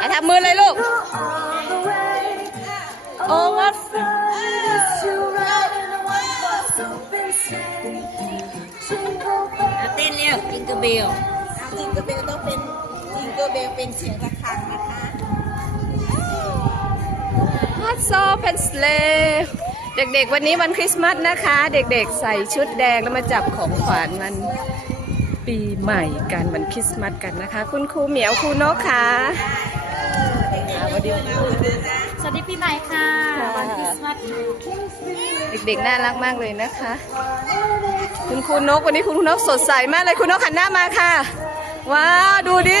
อะทำมือเลยลูก โอ้วัดเต้นเร็วจิงเกอร์เบลจิงเกอร์เบลต้องเป็นจิงเกอร์เบลเป็นเสียงระฆังนะคะฮัตโซเพนสเลเด็กๆ วันนี้วันคริสต์มาสนะคะ เด็กๆ ใส่ชุดแดงแล้วมาจับของขวัญมันปีใหม่กันวันคริสต์มาสกันนะคะ คุณครูเหมียวครูนกค่ะอ่าวันนี้ สวัสดีปีใหม่ค่ะวันคริสต์มาสเด็กๆ น่ารักมากเลยนะคะ คุณครูนกวันนี้คุณครูนกสดใสมากเลยคุณนกหันหน้ามาค่ะ ว้าวดูดิ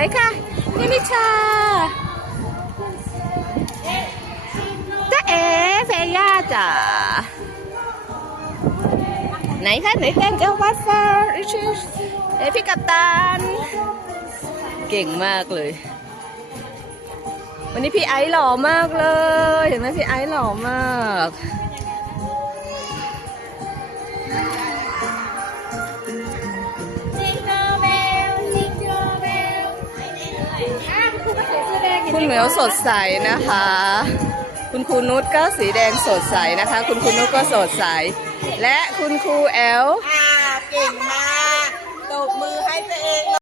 ไหนค่ะนี่นิชาจ้าเอ๋เฟย่าจ๋าไหนคะไหนเต้นเจ้าวัดฟาร์อิชิเอพี่กัปตัน เก่งมากเลย วันนี้พี่ไอซ์หล่อมากเลย เห็นไหมพี่ไอซ์หล่อมาก คุณเหมียวสดใสนะคะ คุณครูนุชก็สีแดงสดใสนะคะ คุณครูนุชก็สดใส และคุณครูแอลเก่งมาก